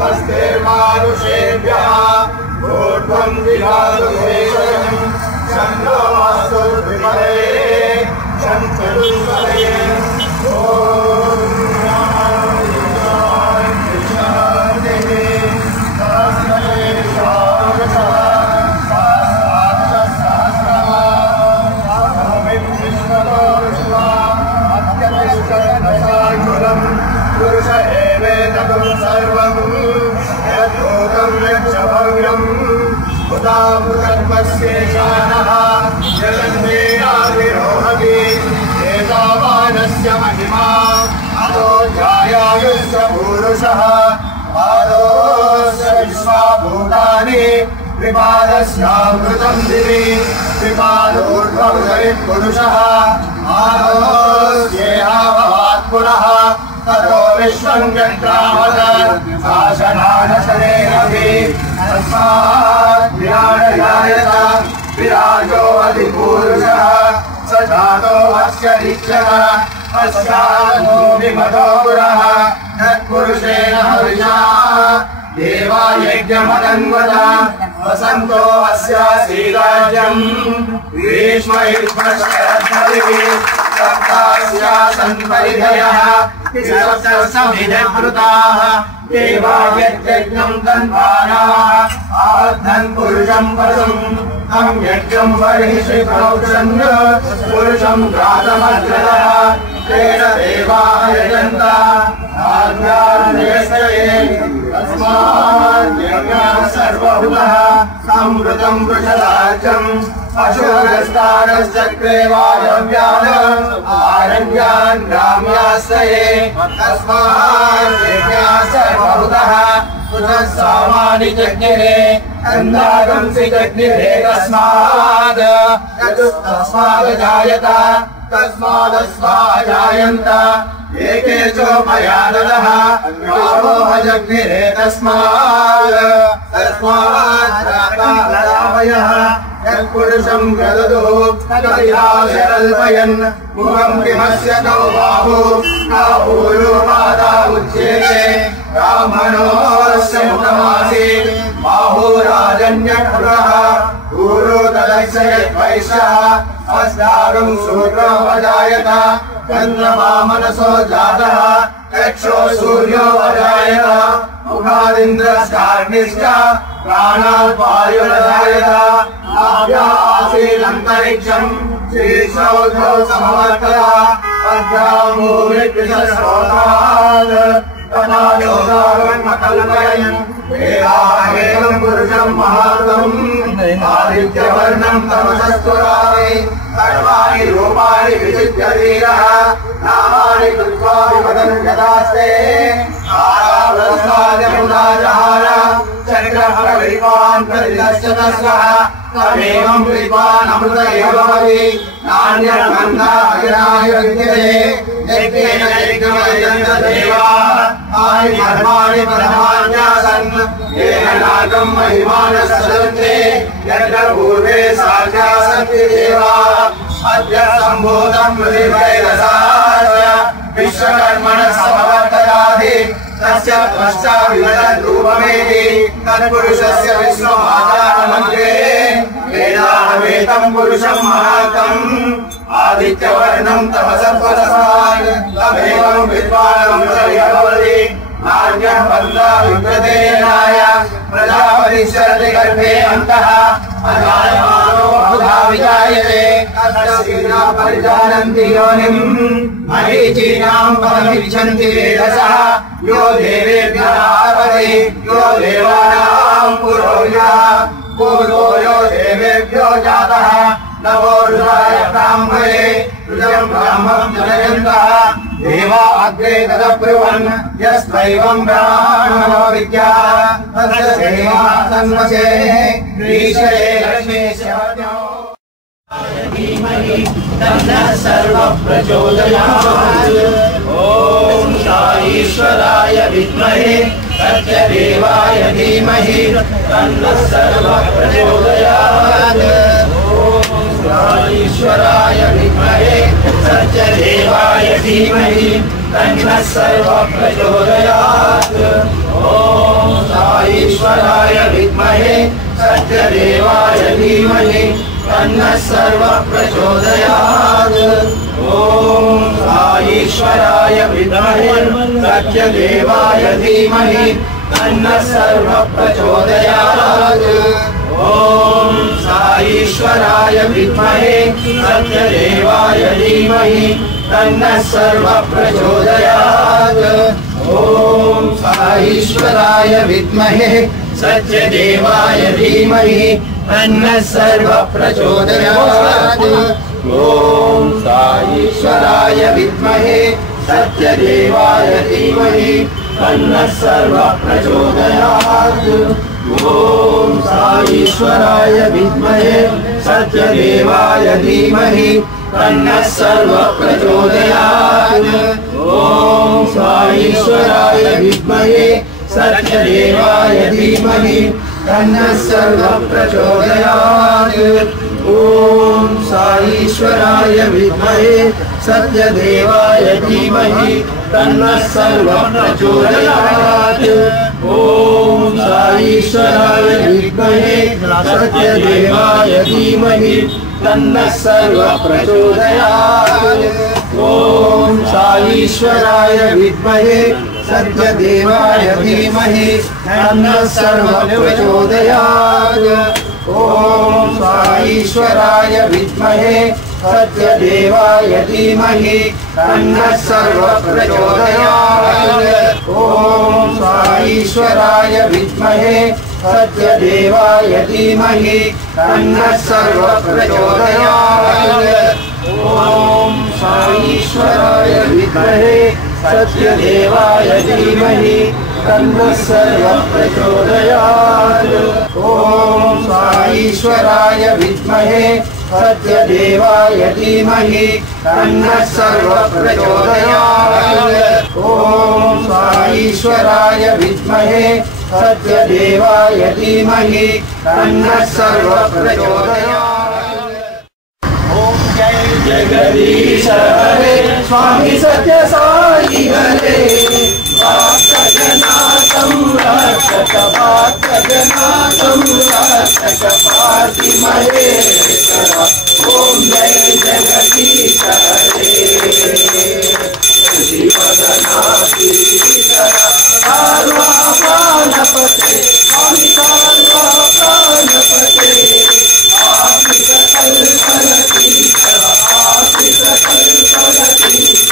स्वस्तिर्मानुषेभ्यः ऊर्ध्वं विराजते चन्द्रमासो विमले चन्द्रविमले एतावानस्य महिमा अदोऽध्यायायुश्च पुरुषः पादोऽस्य विश्वाभूतानि त्रिपादस्यामृतं दिवि त्रिपादोर्ध्वं पुरुषः आदोऽस्येहावहात् पुनः ततो विश्वं जग्रामत शासनानशनेऽपि तस्मात् विराजयायत विराजो अधिपुरुषः स जातो अस्य रीक्षः अस्यानो विमतो पुरः तत्पुरुषेण हविषा देवा यज्ञमदन्वत वसन्तो अस्य श्रीराज्यम् ग्रीष्मैर्ष्मशरद्भिः सप्तास्यासन् परिधयः सप्तसमिधकृताः देवा यज्ञं तन्वानाः आद्धन् पुरुषं वसुम् तं यज्ञं बर्हिषि प्रोक्षन् पुरुषं घातमग्रतः तेन देवाः यजन्त आज्ञान्यस्तये तस्मात् यज्ञः सर्वभूतः संवृतं वृषराज्यम् अशोरस्तारश्चक्रे वायव्यान् आरण्यान् ग्राम्यास्तये तस्मात् यज्ञः सर्वभूतः सामानि जज्ञिरे अन्नागंसि जज्ञिरे तस्मात् जायत तस्मादस्माजायन्त एके चोपयादः व्यामोह जज्ञिरे तस्मात् यत्पुरुषं गददो कलिहाशरल्पयन् मुखं किमस्य कौ बाहु काभूयो माता उच्यते ब्राह्मणोऽस्य मुखमासीत् बाहुराजन्यकृतः पूरो तदस्य यद्वैश्यः अस्यागं शूद्रोऽजायत चन्द्रमा मनसो जातः चक्षो सूर्यो अजायत मुखादिन्द्रश्चाग्निश्च प्राणात् वायुरजायत आसीदन्तरिक्षं श्रीसौधौ समवर्तः अद्यामूलिकृतश्रोतात् तथा योगाकल्पयन् वेदाहेनं पुरुषं महात्मम् आदित्यवर्णं तमसस्तुरामि सर्वाणि रूपाणि विचित्य धीरः नामानि कृत्वा विवदन् यदास्ते आरावस्ताजमुदाजहार चक्रः विद्वान् प्रतिदश्यतस्वः तमेवं विद्वान् अमृत एव भवति नान्यगन्धाय विद्यते यज्ञेन यज्ञमयन्त देवाः आयि धर्माणि परमान्यासन् येन नागं महिमानः सदन्ते यज्ञपूर्वे साध्यासन्ति देवाः अद्य सम्भूतं हृदिवैरसाय विश्वकर्मणः समवर्तयाधि तस्य त्वष्टा विवदद्रूपमेति तत्पुरुषस्य विष्णुमादानमन्त्रे वेदाहमेतं पुरुषं महान्तम् आदित्यवर्णं तमसत्वरसान् तमेवं विद्वान् भवति नान्यः पन्था विद्यते येनाय प्रजापतिश्चरति गर्भे अन्तः अजायमानो बहुधा विजायते तस्य परिजानन्ति योनिम् मरीचीनां पदमिच्छन्ति वेदसः यो देवेभ्यः आपदे यो देवानां पुरोहितः पूर्वो यो देवेभ्यो जातः नमो रुद्राय ब्राह्मणे रुद्रं ब्राह्मणं जनयन्तः देवा अग्रे तदब्रुवन् यस्त्वैवं ब्राह्मणो विद्यात् तस्य सेवा सन्वसे श्रीशये लक्ष्मीश्वरज्ञो धीमहि तन्नः सर्वः प्रचोदयात् ॐ शाईश्वराय विद्महे सत्यदेवाय धीमहि तन्नः सर्वः प्रचोदयात्। ईश्वराय विद्महे सत्यदेवाय धीमहि तन्नः सर्वः प्रचोदयात्। ॐ ईश्वराय विद्महे सत्यदेवाय धीमहि तन्नः सर्वः प्रचोदयात्। ॐ ईश्वराय विद्महे सत्यदेवाय धीमहि तन्नः सर्वः प्रचोदयात्। ॐ ईश्वराय विद्महे सत्यदेवाय धीमहि तन्नः सर्वः प्रचोदयात्। ॐ ईश्वराय विद्महे सत्यदेवाय धीमहि तन्नः सर्वः प्रचोदयात्। ॐ ईश्वराय विद्महे सत्यदेवाय धीमहि तन्नः सर्वः प्रचोदयात्। ॐ ईश्वराय विद्महे सत्यदेवाय धीमहि तन्नः सर्वः प्रचोदयात्। ॐ ईश्वराय विद्महे सत्यदेवाय धीमहि तन्नः सर्वः प्रचोदयात्। ॐ ईश्वराय विद्महे सत्यदेवाय धीमहि तन्नः सर्वः प्रचोदयात्। ॐ ईश्वराय विद्महे सत्यदेवाय धीमहि तन्नः सर्वः प्रचोदयात्। ॐ ईश्वराय विद्महे सत्यदेवाय धीमहि तन्नः सर्वः प्रचोदयात्। ॐ ईश्वराय विद्महे सत्यदेवाय धीमहि तन्नः सर्वः प्रचोदयात्। ॐ ईश्वराय विद्महे सत्यदेवाय धीमहि तन्नः सर्वः प्रचोदयात्। ॐ ईश्वराय विद्महे सत्यदेवाय धीमहि तन्नः सर्वः प्रचोदयात्। ॐ ईश्वराय विद्महे सत्यदेवाय धीमहि तन्नः सर्वः प्रचोदयात्। ॐ ईश्वराय विद्महे सत्यदेवाय धीमहि तन्नः सर्वः प्रचोदयात्। ॐ जय जगदीश हरे स्वामी सत्य साई हरे भक्तजनातं रक्षक भक्तजनातं रक्षक पार्ति महेश्वर। ॐ जय जगदीश हरे शिवगणाधीश्वर सर्वप्राणपते स्वामी सर्वप्राणपते आश्रित कल्पलतीश आश्रित कल्पलतीश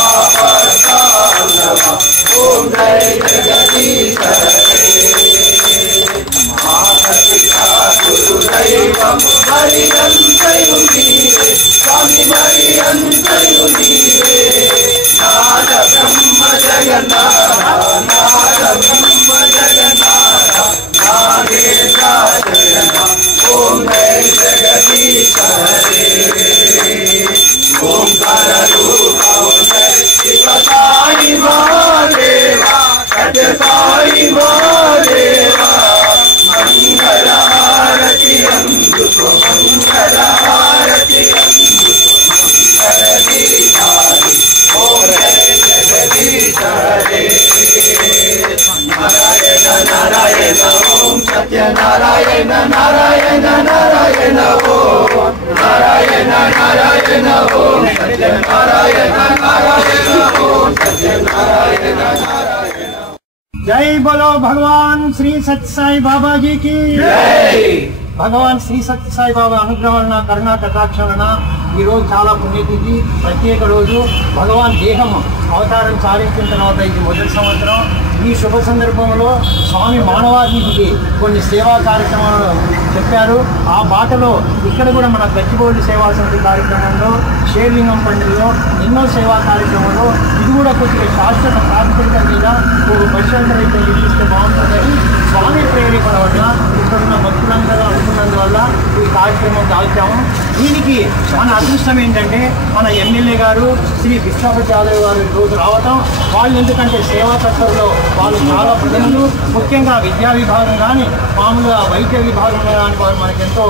आपदानव। ॐ जय जगदीश हरे महापिता गुरुदैवं हरियन्तयुनीरे स्वामी हरियन्तयुनीरे नाद ब्रह्म जगन्नाथ नाद ब्रह्म जगन्नाथ नागेन्द्र शरण। ॐ जय जगदीश हरे ओंकार रूप जय शिव साई महादेवा सत्य साई महादेवा मंगल आरती अमृत मंगल आरती अमृत मंगल दीपावली। ॐ जय जगदीश हरे नारायण नारायण ओम सत्य नारायण नारायण नारायण ओम नारायण नारायण ओम सत्य नारायण नारायण ओम सत्य नारायण नारायण। जय बोलो भगवान श्री सत्य साई बाबा जी की जय। भगवान श्री सत्य साई बाबा అనుగ్రహం కరుణా కటాక్షణ ఈ రోజు చాలా పుణ్యతిథి ప్రత్యేక రోజు భగవాన్ దేహం అవతారం సాధించిన తర్వాత ఇది మొదటి సంవత్సరం ఈ శుభ సందర్భంలో స్వామి మానవాళికి కొన్ని సేవా కార్యక్రమాలు చెప్పారు ఆ బాటలో ఇక్కడ కూడా మన గచ్చిబౌలి సేవా సమితి కార్యక్రమంలో షేర్లింగం పండుగలో ఎన్నో సేవా కార్యక్రమాలు ఇది కూడా కొద్దిగా శాశ్వత ప్రాతిపదిక మీద ఒక బస్సంతర అయితే నిర్మిస్తే బాగుంటుందని స్వామి ప్రేరేపణ వల్ల ఇక్కడున్న భక్తులందరూ అనుకున్నందువల్ల ఈ కార్యక్రమం దాల్చాము. దీనికి మన అదృష్టం ఏంటంటే మన ఎమ్మెల్యే గారు శ్రీ విశ్వనాథ్ యాదవ్ గారు ఈరోజు రావటం. వాళ్ళు ఎందుకంటే సేవా తత్వంలో వాళ్ళు చాలా ప్రజలు, ముఖ్యంగా విద్యా విభాగం కానీ మామూలుగా వైద్య విభాగంలో కానీ వారు మనకెంతో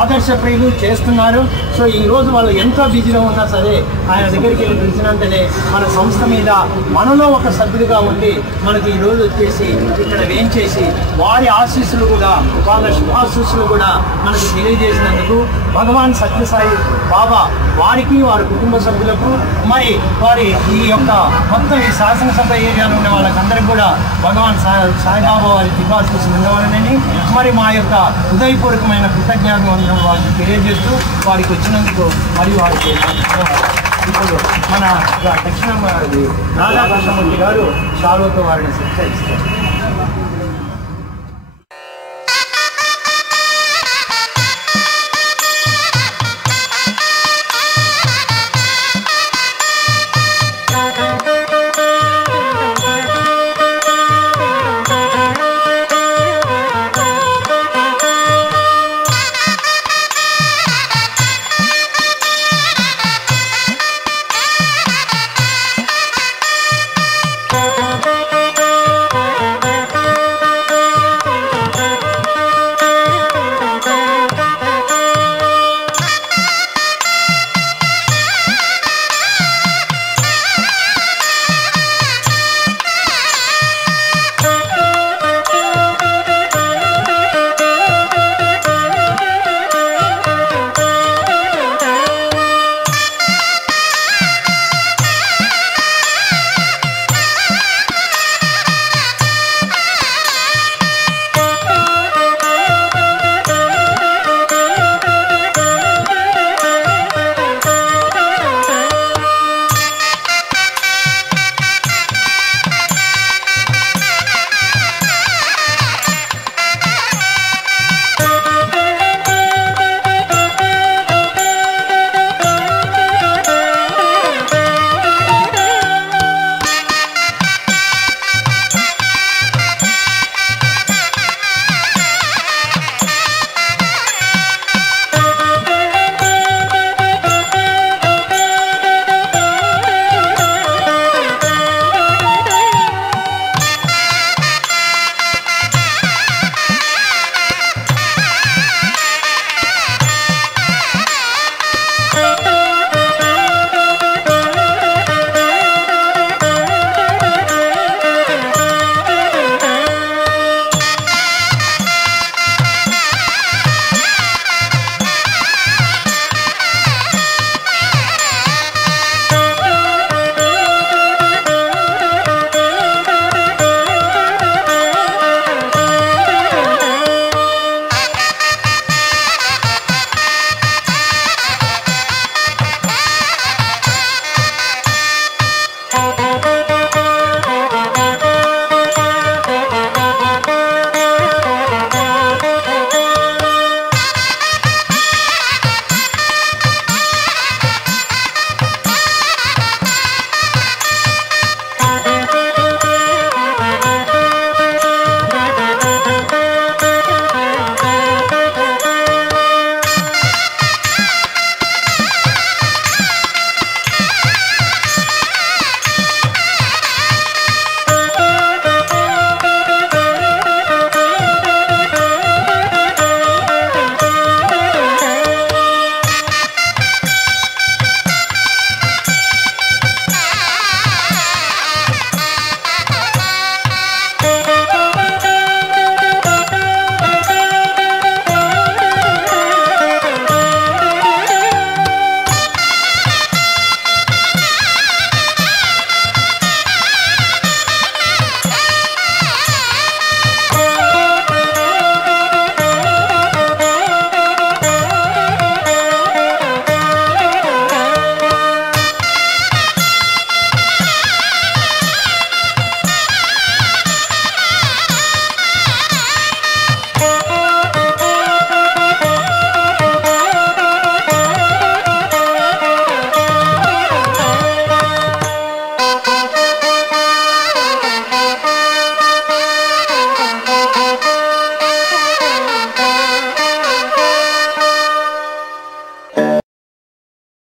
ఆదర్శప్రియులు చేస్తున్నారు. సో ఈరోజు వాళ్ళు ఎంతో బిజీగా ఉన్నా సరే ఆయన దగ్గరికి వెళ్ళి పిలిచినంతనే మన సంస్థ మీద మనలో ఒక సభ్యుడిగా ఉండి మనకి ఈరోజు వచ్చేసి ఇక్కడ వేయించేసి వారి ఆశీస్సులు కూడా వాళ్ళ శుభాశీస్సులు కూడా మనకు తెలియజేసినందుకు భగవాన్ సత్యసాయి బాబా వారికి వారి కుటుంబ సభ్యులకు మరి వారి ఈ యొక్క మొత్తం ఈ శాసనసభ ఏరియాలో ఉన్న వాళ్ళకందరికీ కూడా భగవాన్ సాయిబాబా వారి దివ్యాశీస్సులు ఉండవాలని మరి మా యొక్క హృదయపూర్వకమైన కృతజ్ఞతలు వారికి తెలియజేస్తూ వారికి వచ్చినందుకు మరియు వారికి ఇప్పుడు మన దక్షిణ రాధాకృష్ణమూర్తి గారు షాలోతో వారిని శిక్ష ఇస్తారు.